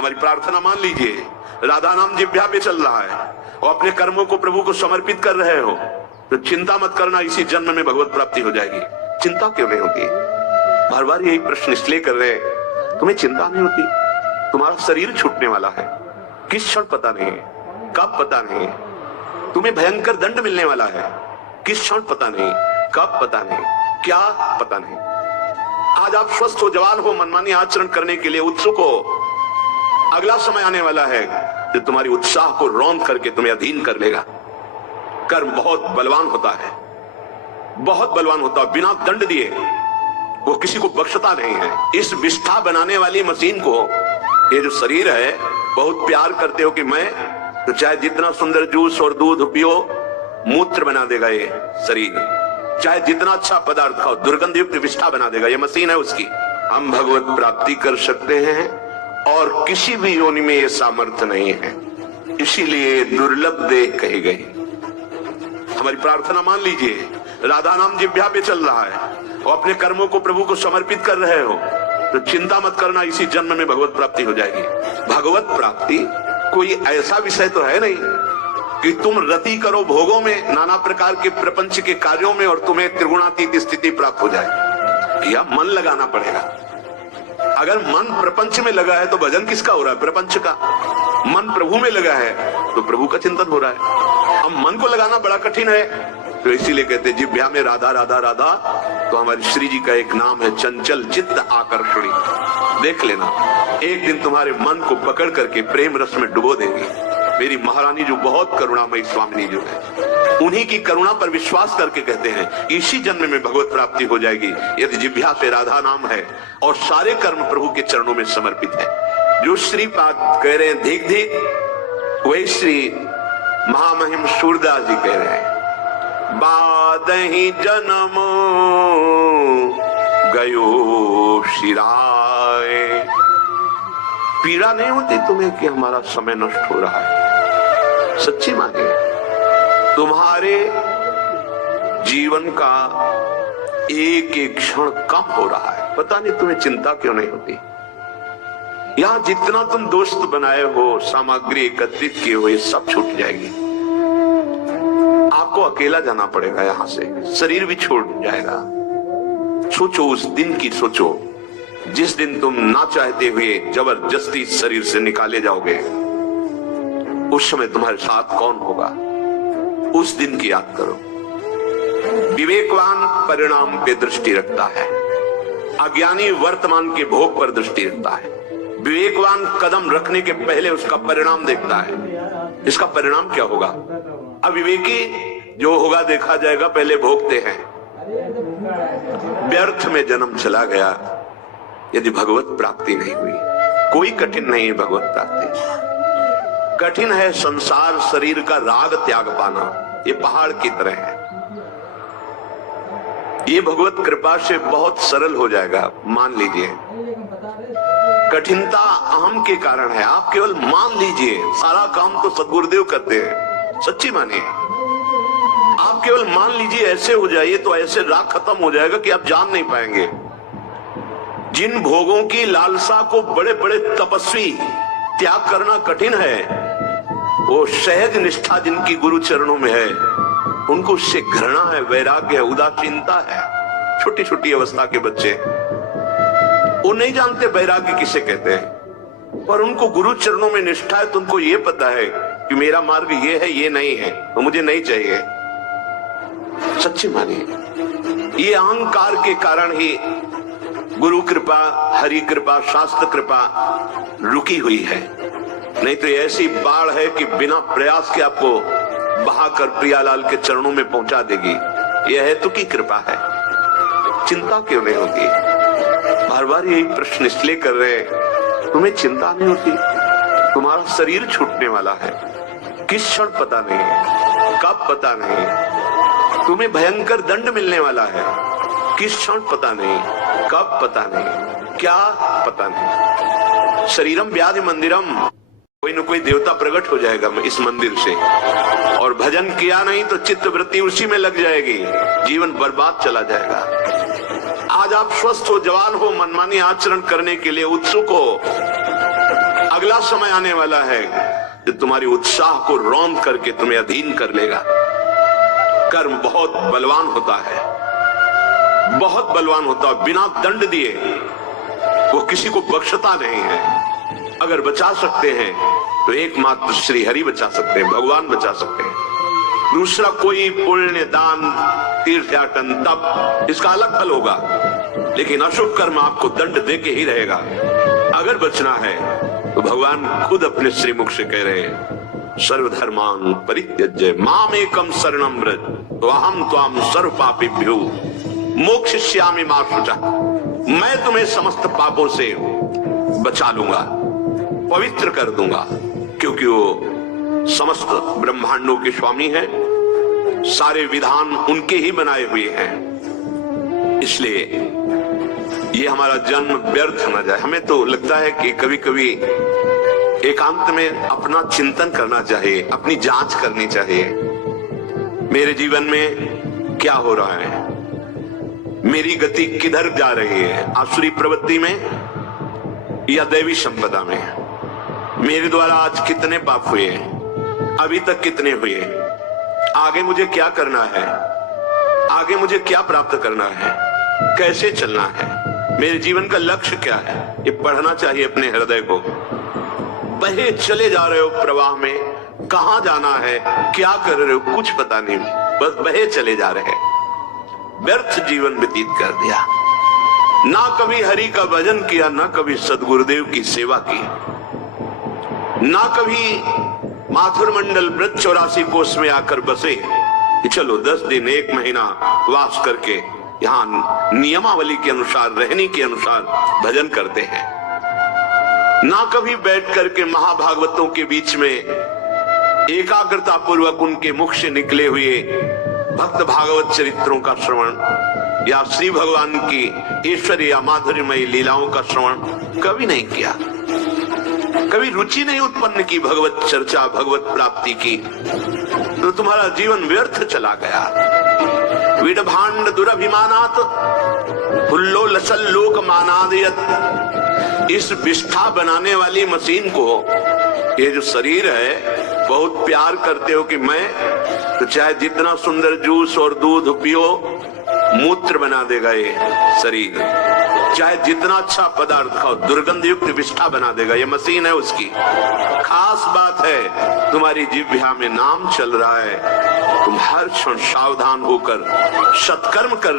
हमारी प्रार्थना मान लीजिए, राधा नाम जिह्वा पे चल रहा है और अपने कर्मों को प्रभु को समर्पित कर रहे हो तो चिंता मत करना, इसी जन्म में भगवत प्राप्ति हो जाएगी। चिंता क्यों नहीं होती? बार बार यही प्रश्न इसलिए कर रहे हैं, तुम्हें चिंता नहीं होती? तुम्हारा शरीर छूटने वाला है, किस क्षण पता नहीं है, कब पता नहीं है। तुम्हें भयंकर दंड मिलने वाला है, किस क्षण पता नहीं, कब पता नहीं, क्या पता नहीं। आज आप स्वस्थ हो, जवान हो, मनमानी आचरण करने के लिए उत्सुक हो। अगला समय आने वाला है जो तुम्हारी उत्साह को रौंद करके तुम्हें अधीन कर लेगा। कर्म बहुत बलवान होता है, बहुत बलवान होता है, बिना दंड दिए वो किसी को बख्शता नहीं है। इस विष्ठा बनाने वाली मशीन को ये जो शरीर है, बहुत प्यार करते हो कि मैं, तो चाहे जितना सुंदर जूस और दूध पियो, मूत्र बना देगा ये शरीर। चाहे जितना अच्छा पदार्थ खाओ, दुर्गंध युक्त विष्ठा बना देगा, ये मशीन है उसकी। हम भगवत प्राप्ति कर सकते हैं और किसी भी योनि में ये सामर्थ्य नहीं है, इसीलिए दुर्लभ देह कही गई। हमारी प्रार्थना मान लीजिए, राधा नाम जिह्वा पे चल रहा है और अपने कर्मों को प्रभु को समर्पित कर रहे हो तो चिंता मत करना, इसी जन्म में भगवत प्राप्ति हो जाएगी। भगवत प्राप्ति कोई ऐसा विषय तो है नहीं कि तुम रति करो भोगों में, नाना प्रकार के प्रपंच के कार्यों में, और तुम्हें त्रिगुणातीत स्थिति प्राप्त हो जाए। यह मन लगाना पड़ेगा। अगर मन प्रपंच में लगा है तो भजन किसका हो रहा है? प्रपंच का। मन प्रभु में लगा है तो प्रभु का चिंतन हो रहा है। अब मन को लगाना बड़ा कठिन है, तो इसीलिए कहते जिह्वा में राधा राधा राधा। तो हमारे श्री जी का एक नाम है चंचल चित्त आकर्षणी। देख लेना, एक दिन तुम्हारे मन को पकड़ करके प्रेम रस में डुबो देंगी। मेरी महारानी जो बहुत करुणामयी स्वामिनी जो है, उन्हीं की करुणा पर विश्वास करके कहते हैं इसी जन्म में भगवत प्राप्ति हो जाएगी यदि जिह्वा पे राधा नाम है और सारे कर्म प्रभु के चरणों में समर्पित है। जो श्रीपाद कह रहे हैं धिक धिक, वही श्री महामहिम सूरदास जी कह रहे हैं, बादहि जन्म गयो शिराए। पीड़ा नहीं होती तुम्हें कि हमारा समय नष्ट हो रहा है? सच्ची माने, तुम्हारे जीवन का एक एक क्षण कम हो रहा है, पता नहीं तुम्हें चिंता क्यों नहीं होती। यहां जितना तुम दोस्त बनाए हो, सामग्री एकत्रित किए हो, ये सब छूट जाएगी। आपको अकेला जाना पड़ेगा यहां से, शरीर भी छोड़ जाएगा। सोचो उस दिन की, सोचो जिस दिन तुम ना चाहते हुए जबरदस्ती शरीर से निकाले जाओगे। उस समय तुम्हारे साथ कौन होगा? उस दिन की याद करो। विवेकवान परिणाम पे दृष्टि रखता है, अज्ञानी वर्तमान के भोग पर दृष्टि रखता है। विवेकवान कदम रखने के पहले उसका परिणाम देखता है, इसका परिणाम क्या होगा। अविवेकी जो होगा देखा जाएगा, पहले भोगते हैं। व्यर्थ में जन्म चला गया यदि भगवत प्राप्ति नहीं हुई। कोई कठिन नहीं है भगवत प्राप्ति, कठिन है संसार शरीर का राग त्याग पाना। ये पहाड़ की तरह है, ये भगवत कृपा से बहुत सरल हो जाएगा, मान लीजिए। कठिनता अहम के कारण है, आप केवल मान लीजिए। सारा काम तो सद्गुरुदेव करते हैं, सच्ची मानिए। आप केवल मान लीजिए, ऐसे हो जाइए तो ऐसे राग खत्म हो जाएगा कि आप जान नहीं पाएंगे। जिन भोगों की लालसा को बड़े बड़े तपस्वी त्याग करना कठिन है, वो सहज निष्ठा जिनकी गुरु चरणों में है, उनको उससे घृणा है, वैराग्य है, उदासीनता है। छोटी छोटी अवस्था के बच्चे, वो नहीं जानते वैराग्य किसे कहते हैं, पर उनको गुरु चरणों में निष्ठा है तो उनको ये पता है कि मेरा मार्ग ये है, ये नहीं है, तो मुझे नहीं चाहिए। सच्ची मानिए, ये अहंकार के कारण ही गुरु कृपा, हरि कृपा, शास्त्र कृपा रुकी हुई है। नहीं तो ऐसी बाढ़ है कि बिना प्रयास के आपको बहाकर प्रियालाल के चरणों में पहुंचा देगी। यह हेतु की कृपा है, चिंता क्यों नहीं होती? बार बार यही प्रश्न इसलिए कर रहे हैं, तुम्हें चिंता नहीं होती? तुम्हारा शरीर छूटने वाला है, किस क्षण पता नहीं है, कब पता नहीं। तुम्हें भयंकर दंड मिलने वाला है, किस क्षण पता नहीं, कब पता नहीं, क्या पता नहीं। शरीरम व्याधि मंदिरम, कोई न कोई देवता प्रकट हो जाएगा इस मंदिर से, और भजन किया नहीं तो चित्त वृत्ति उसी में लग जाएगी, जीवन बर्बाद चला जाएगा। आज आप स्वस्थ हो, जवान हो, मनमानी आचरण करने के लिए उत्सुक हो। अगला समय आने वाला है जो तुम्हारी उत्साह को रौंद करके तुम्हें अधीन कर लेगा। कर्म बहुत बलवान होता है, बहुत बलवान होता है। बिना दंड दिए वो किसी को बख्शता नहीं है। अगर बचा सकते हैं तो एकमात्र श्री हरि बचा सकते हैं, भगवान बचा सकते हैं। दूसरा कोई पुण्य, दान, तीर्थयाटन, तप, इसका अलग फल होगा, लेकिन अशुभ कर्म आपको दंड दे के ही रहेगा। अगर बचना है तो भगवान खुद अपने श्रीमुख से कह रहे हैं, सर्वधर्मान् परित्यज्य मामेकं शरणं व्रज तो अहम त्वाम सर्व पापेभ्यो मोक्षयिष्यामि मा शुचः। मैं तुम्हें समस्त पापों से बचा लूंगा, पवित्र कर दूंगा, क्योंकि वो समस्त ब्रह्मांडों के स्वामी हैं, सारे विधान उनके ही बनाए हुए हैं। इसलिए ये हमारा जन्म व्यर्थ न जाए। हमें तो लगता है कि कभी कभी एकांत में अपना चिंतन करना चाहिए, अपनी जांच करनी चाहिए। मेरे जीवन में क्या हो रहा है, मेरी गति किधर जा रही है, आसुरी प्रवृत्ति में या दैवी संपदा में। मेरे द्वारा आज कितने पाप हुए, अभी तक कितने हुए, आगे मुझे क्या करना है, आगे मुझे क्या प्राप्त करना है, कैसे चलना है, मेरे जीवन का लक्ष्य क्या है। ये पढ़ना चाहिए अपने हृदय को। बहे चले जा रहे हो प्रवाह में, कहां जाना है, क्या कर रहे हो, कुछ पता नहीं, बस बहे चले जा रहे हैं। व्यर्थ जीवन व्यतीत कर दिया, ना कभी हरि का भजन किया, ना कभी सदगुरुदेव की सेवा की, ना कभी माथुर मंडल व्रत 84 कोष में आकर बसे कि चलो 10 दिन 1 महीना वास करके यहाँ नियमावली के अनुसार, रहने के अनुसार भजन करते हैं। ना कभी बैठ करके महाभागवतों के बीच में एकाग्रता पूर्वक उनके मुख से निकले हुए भक्त भागवत चरित्रों का श्रवण या श्री भगवान की ईश्वरीय या माधुर्यमयी लीलाओं का श्रवण कभी नहीं किया, कभी रुचि नहीं उत्पन्न की भगवत चर्चा, भगवत प्राप्ति की, तो तुम्हारा जीवन व्यर्थ चला गया। विडभांड दुरभिमानात हुल्लो लसल लोक मानादयत। इस विष्ठा बनाने वाली मशीन को ये जो शरीर है बहुत प्यार करते हो कि मैं तो चाहे जितना सुंदर जूस और दूध पियो, मूत्र बना देगा ये शरीर। चाहे जितना अच्छा पदार्थ खाओ, दुर्गंध युक्त विष्ठा बना देगा, ये मशीन है उसकी। खास बात है तुम्हारी जिह्वा में नाम चल रहा है, तुम हर क्षण सावधान होकर सत्कर्म कर